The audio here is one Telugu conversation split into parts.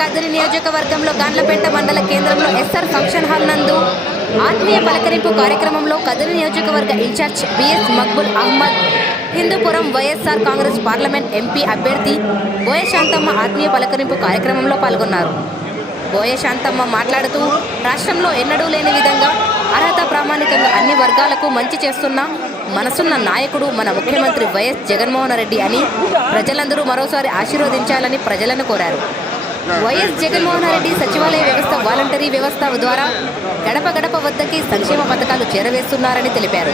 కదిరి నియోజకవర్గంలో గాండ్లపేట మండల కేంద్రంలో ఎస్ఆర్ ఫంక్షన్ హాల్ నందు ఆత్మీయ పలకరింపు కార్యక్రమంలో కదిరి నియోజకవర్గ incharge BS Maqbool Ahmed Hindupuram YSR Congress parliament MP అభ్యర్థి బోయ శాంతమ్మ ఆత్మీయ పలకరింపు కార్యక్రమంలో పాల్గొన్నారు. బోయ శాంతమ్మ మాట్లాడుతూ రాష్ట్రంలో ఎన్నడూ లేని విధంగా అర్హత ప్రామాణికంగా అన్ని వర్గాలకు మంచి చేస్తున్న మనసున్న నాయకుడు మన ముఖ్యమంత్రి వైఎస్ జగన్మోహన్ రెడ్డి అని ప్రజలందరూ మరోసారి ఆశీర్వదించాలని ప్రజలను కోరారు. వైఎస్ జగన్మోహన్ రెడ్డి సచివాలయ వ్యవస్థ వాలంటరీ వ్యవస్థ ద్వారా గడప గడప వద్దకి సంక్షేమ పథకాలు చేరవేస్తున్నారని తెలిపారు.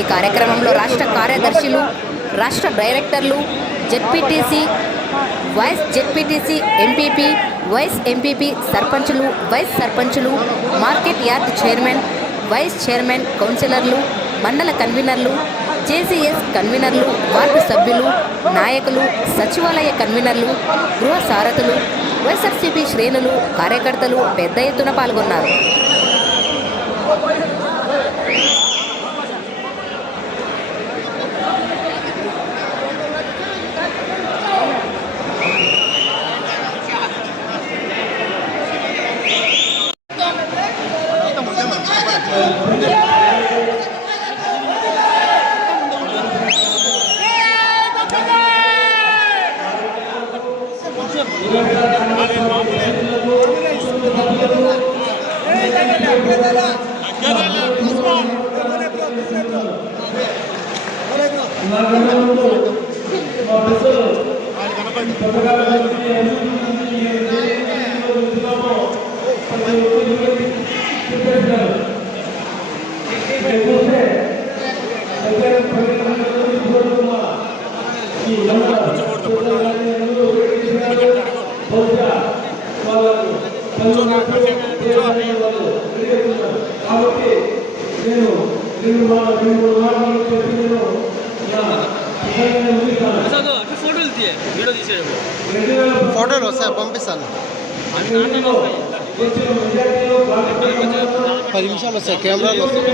ఈ కార్యక్రమంలో రాష్ట్ర కార్యదర్శులు రాష్ట్ర డైరెక్టర్లు ZPTC vice ZPTC MPP vice MPP సర్పంచులు వైస్ సర్పంచులు market yard chairman vice chairman కౌన్సిలర్లు మండల కన్వీనర్లు జేసీఎస్ కన్వీనర్లు వార్డు సభ్యులు నాయకులు సచివాలయ కన్వీనర్లు గృహ సారథులు వైఎస్ఆర్సీపీ శ్రేణులు కార్యకర్తలు పెద్ద ఎత్తున పాల్గొన్నారు. ప్రసాద్ అటు ఫోటోలు తీయ వీడియో తీసేయము ఫోటోలు వస్తాయి పంపిస్తాను అవి నాన్న వస్తాయి పది నిమిషాలు వస్తాయి కెమెరాలు వస్తాయి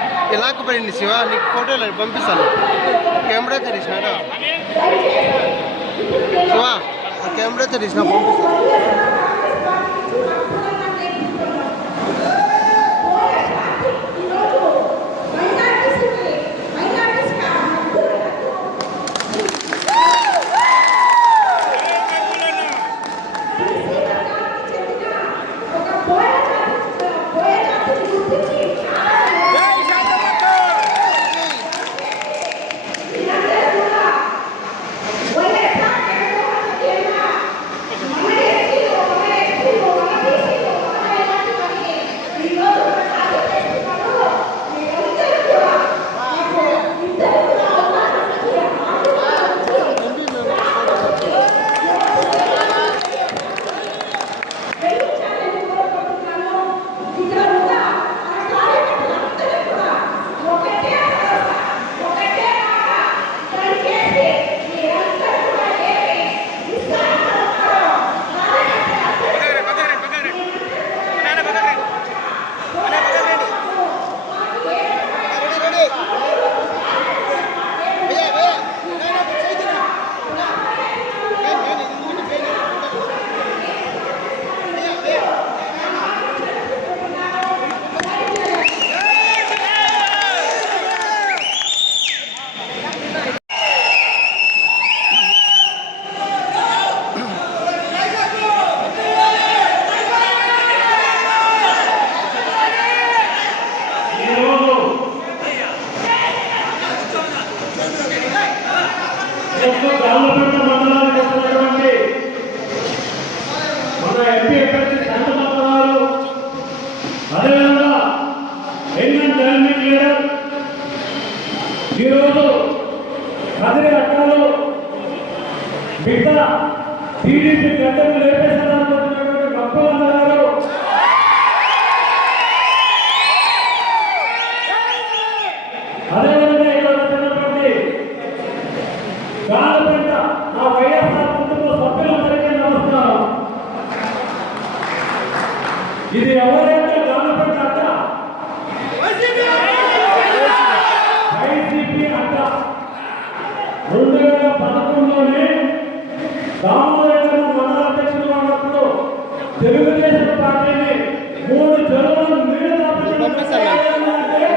ఇలాకు పడింది శివ నీకు ఫోటోలు పంపిస్తాను. కెమెరా తెరిచినాడ శివ కెమెరా తెరిచిన పంపిస్తాను. ఈరోజు కదిరి అట్టాలు బిడ్డ టీడీపీ గడ్డను లేపేశారనుకుంటున్నటువంటి గొప్పవన్న గారు అదేవిధంగా ఇక్కడ వచ్చినటువంటి గాలి తెలుగుదేశం పార్టీని మూడు జనులు మీరు తప్పించారు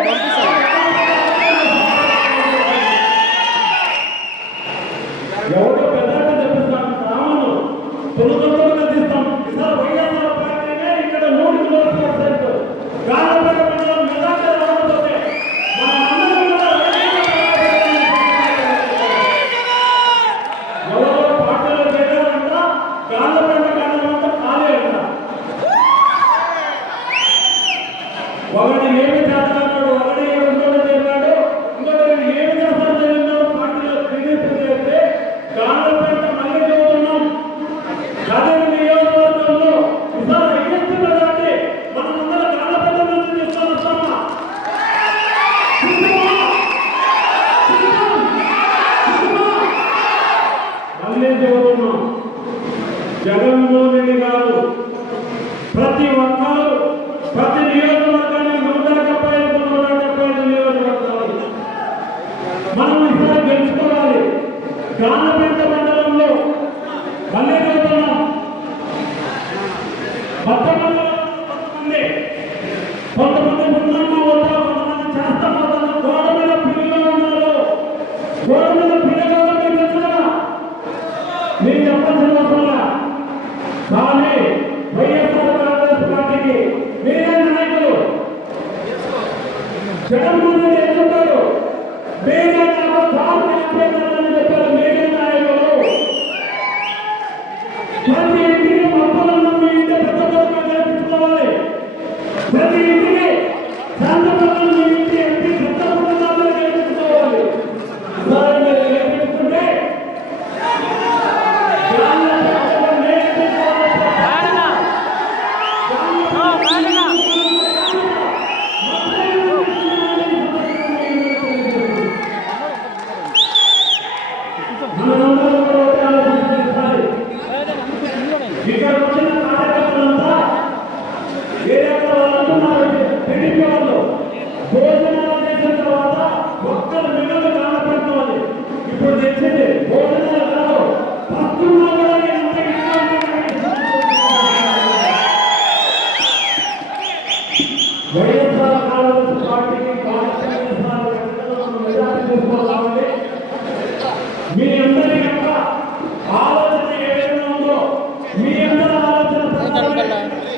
గానపేట మండలంలో మళ్ళీ కొత్త మండలం కొంతమంది కొంతమంది ముందన్న పోతారు కొంతమంది చేస్తా పోతారు గోడ మీద పిల్లలు ఉన్నారు. గోడ మీద పిల్లలు మీరు మీరు చెప్పాల్సిన అవసరంలా కానీ వైఎస్ఆర్ కాంగ్రెస్ పార్టీకి మీరే నాయకులు? జగన్మోహన్ రెడ్డి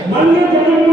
Mande